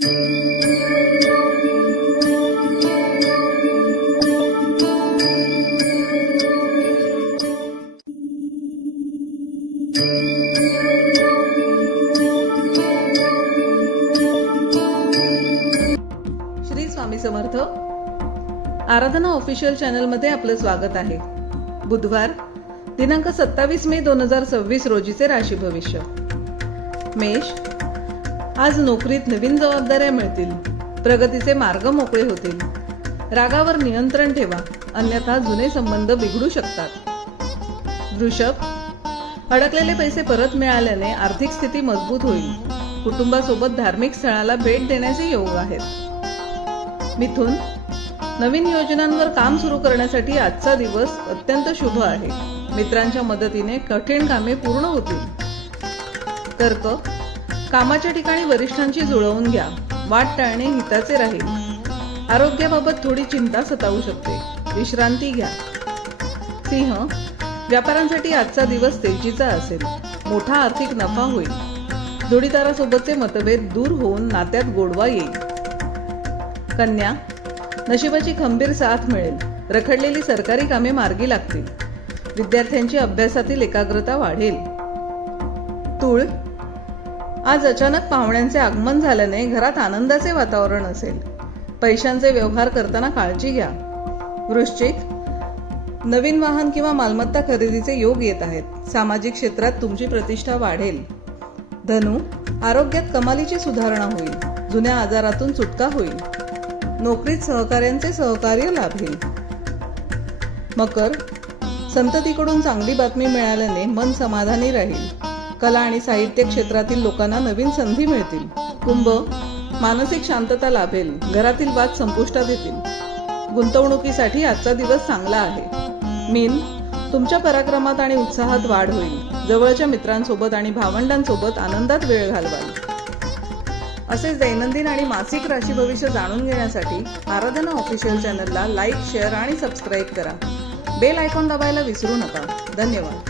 श्री स्वामी समर्थ. आराधना official channel मध्ये आपलं स्वागत आहे. बुधवार दिनांक 27 मे 2026 रोजीचे राशी भविष्य. मेष. आज नोकरीत नवीन जबाबदाऱ्या मिळतील. प्रगतीचे मार्ग मोकळे होतील. रागावर नियंत्रण ठेवा, अन्यथा जुने संबंध बिघडू शकतात. वृषभ. अडकलेले पैसे परत मिळाल्याने आर्थिक स्थिती मजबूत होईल. कुटुंबासोबत धार्मिक स्थळाला भेट देण्याचे योग आहेत. मिथुन. नवीन योजनांवर काम सुरू करण्यासाठी आजचा दिवस अत्यंत शुभ आहे. मित्रांच्या मदतीने कठीण कामे पूर्ण होतील. कर्क. कामाच्या ठिकाणी वरिष्ठांची जुळवून घ्या. वाट टाळणे हिताचे राहील. आरोग्याबाबत थोडी चिंता सतावू शकते. विश्रांती घ्या. सिंह. व्यापाऱ्यांसाठी आजचा दिवस तेजीचा असेल. मोठा आर्थिक नफा होईल. जोडीदारासोबतचे मतभेद दूर होऊन नात्यात गोडवा येईल. कन्या. नशिबाची खंबीर साथ मिळेल. रखडलेली सरकारी कामे मार्गी लागतील. विद्यार्थ्यांची अभ्यासातील एकाग्रता वाढेल. तूळ. आज अचानक पाहुण्यांचे आगमन झाल्याने घरात आनंदाचे वातावरण असेल. पैशांचे व्यवहार करताना काळजी घ्या. वृश्चिक. नवीन वाहन किंवा मालमत्ता खरेदीचे योग येत आहेत. सामाजिक क्षेत्रात तुमची प्रतिष्ठा वाढेल. धनु. आरोग्यात कमालीची सुधारणा होईल. जुन्या आजारातून सुटका होईल. नोकरीत सहकाऱ्यांचे सहकार्य लाभेल. मकर. संततीकडून चांगली बातमी मिळाल्याने मन समाधानी राहील. कला आणि साहित्य क्षेत्रातील लोकांना नवीन संधी मिळतील. कुंभ. मानसिक शांतता लाभेल. घरातील वाद संपुष्टात येतील. गुंतवणुकीसाठी आजचा दिवस चांगला आहे. मीन. तुमच्या पराक्रमात आणि उत्साहात वाढ होईल. जवळच्या मित्रांसोबत आणि भावंडांसोबत आनंदात वेळ घालवाल. असेच दैनंदिन आणि मासिक राशी भविष्य जाणून घेण्यासाठी आराधना ऑफिशियल चॅनलला लाईक, शेअर आणि सबस्क्राईब करा. बेल आयकॉन दाबायला विसरू नका. धन्यवाद.